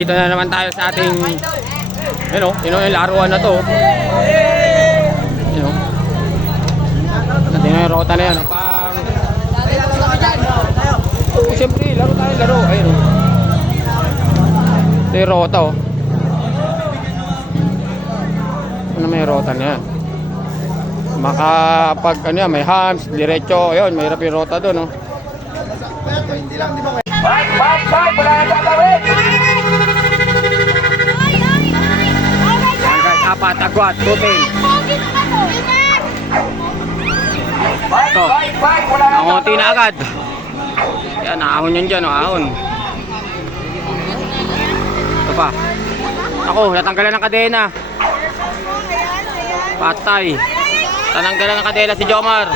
Dito na naman tayo sa ating yung laruan na to. Natin yung rota na yan. Pang... Oh, siyempre, laro tayo, laro. Ayun o. Ito yung rota o. Ano may rota na yan? Makapag, ano yan, may hams, diretso. Ayun, may hirap yung rota doon o. Hindi lang, di ba kayo? Bye! Wala na tatawid! Apat, agwat, tutin. Ito, nangunti na agad. Yan, ahon yan dyan, ahon. Ito pa. Ako, natanggalan ng kadena. Patay. Natanggalan ng kadena si Jomar.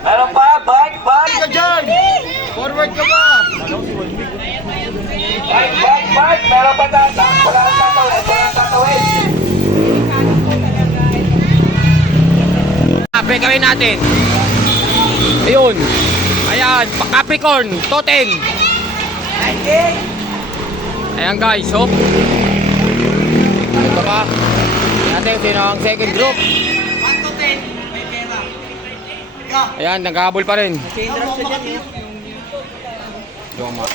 Meron pa! Bike! Ka dyan! Forward ka ba? Bike! Meron pa tatawid! Wala na tatawid! Wala na tatawid! Breakaway natin. Ayun. Ayan, Capricorn, Toten. Ayan guys, so. Ito pa. Natin, sino ang second group? Ayan, naghahabol pa rin. Joma.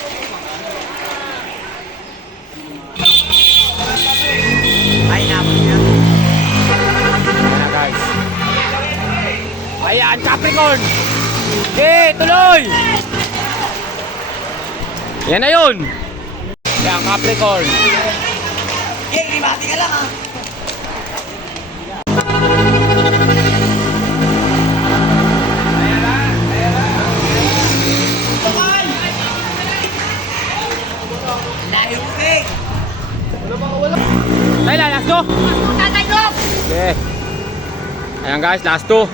Ay, naman yan. Ayan na guys. Ayan, Capricorn. Okay, tuloy. Yan na yun. Ayan, Capricorn. Okay, libati ka lang ha. Kailan, last two? Okay. Ayan guys, last two.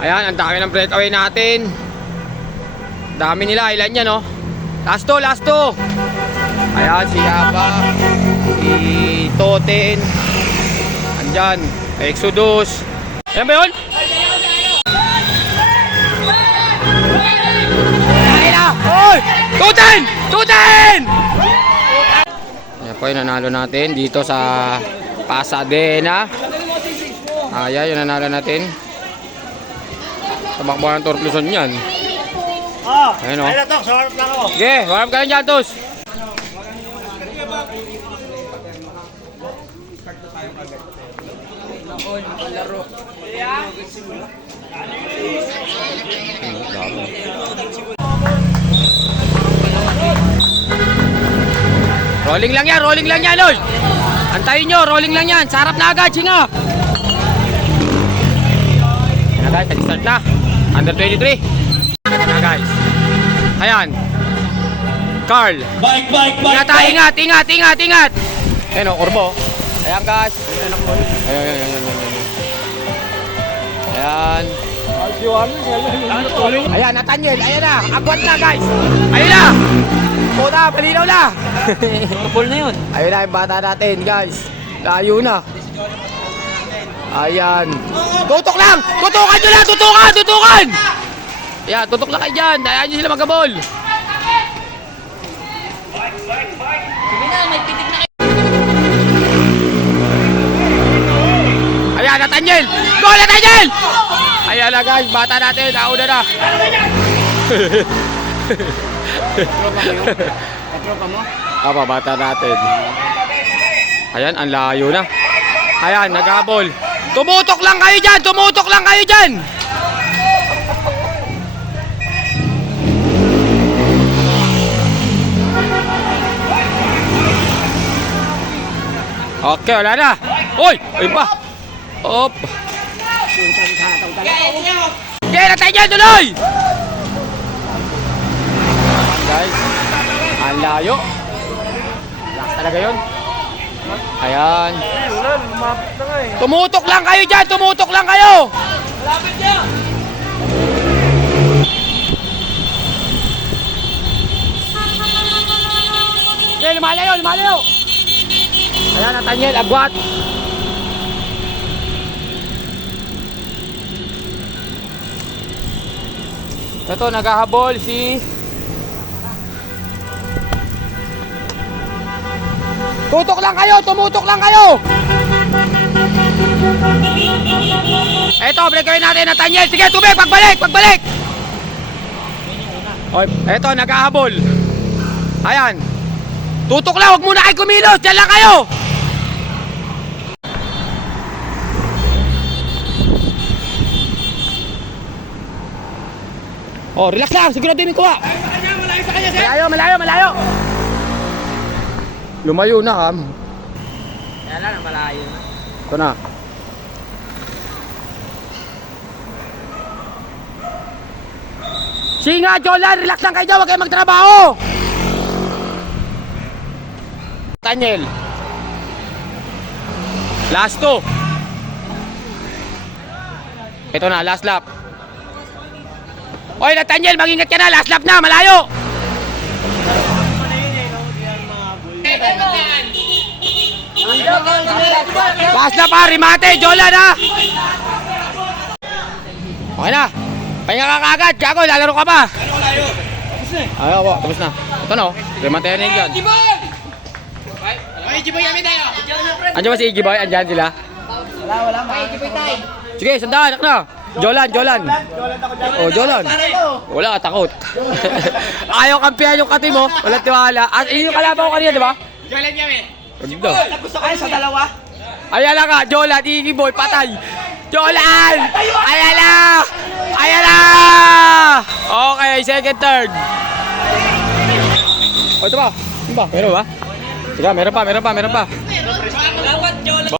Ayan, ang dami ng breakaway natin. Dami nila, ilan yan no? Last two, last two. Ayan, si Yaba, si Toten. Andyan, Exodus. Ayan ba yun? Ayan na! Oy! Toten! Toten! Ayan po yung nanalo natin dito sa Pasadena. Ayan, yung nanalo natin. Tabakbo ng Tour Luzon yan. Ayun o. Ayun na to, sarap lang ako. Sige, warap ka lang dyan, Tos. Rolling lang yan, oy. Antayin nyo, rolling lang yan. Sarap na agad, singa. Yan na guys, nag-start na. Under 23. Yan na guys. Ayan. Carl. Bike! Ingat. Ayan o, Orbo. Ayan guys. Ayan. Ayan, Nathaniel. Ayan na. Agwat na guys. Ayun na. Puta, palinaw na. Ball na yun. Ayun na yung bata natin guys. Layo na. Ayan. Tutok lang! Tutukan nyo lang! Tutukan! Ayan, tutok lang kayo dyan. Ayan nyo sila magkabol. Sige na, may pitik na kayo. Ayan, Nathaniel! Go, Nathaniel! Ayan na guys, bata natin. Nauna na. Patropa mo? Apa, bata natin. Ayan, ang layo na. Ayan, naghabol. Tumutok lang kayo dyan! Okay, wala na. Hoy! Ayun pa. Op. Okay, Nathaniel, tuloy! Guys, ang layo. Lakas talaga yun. Ayan. Wala, lumapit na nga eh. Tumutok lang kayo dyan! Tumutok lang kayo! Lapit niya! Okay, lumalayo! Ayan, Nathaniel, agwat. Ito, naghahabol si Tutok lang kayo, tumutok lang kayo. Eto, breakaway natin na Tanyel. Sige, tubig, pagbalik, pagbalik. Oy, eto, naghahabol. Ayan. Tutok lang, huwag muna kayo kumilos. Diyan lang kayo. Oh, relax lang. Sigurado yung kuha. Malayo sa kanya, sir. Malayo, malayo, malayo. Lumayo na, Kam. Kaya lang, malayo na. Ito na. Singa, Jolan, relax lang kayo dyan, huwag kayo magtrabaho! Daniel. Last two. Ito na, last lap. Oy, Nathaniel, mag-ingat ka na, last lap na, malayo! Last lap pa, remate, Jolan ha! Okay na. Pahinga ka kagad, Gago, lalaro ka pa. Ayaw po, tapos na. Ito na, remate na yun dyan. Ay, Jiboy, yamin tayo. Andiyan ba si Iggy Boy? Andiyan sila? Wala, may Jiboy tayo. Sige, sandaan, anak na. Jolan. Oh, Jolan. Wala ka, takot. Ayaw kampihan yung kati mo. Wala tiwala. At yung kalaban ko kanina, di ba? Jolan yamin. Dito. Gusto kayo sa dalawa? Ayan lang ka, Jolan, Iggy Boy, patay. Jolan! Ayan na! Ayan na! Okay, second, third. Oh, ito ba? Meron ba? Sige, meron pa. Dapat Jolan.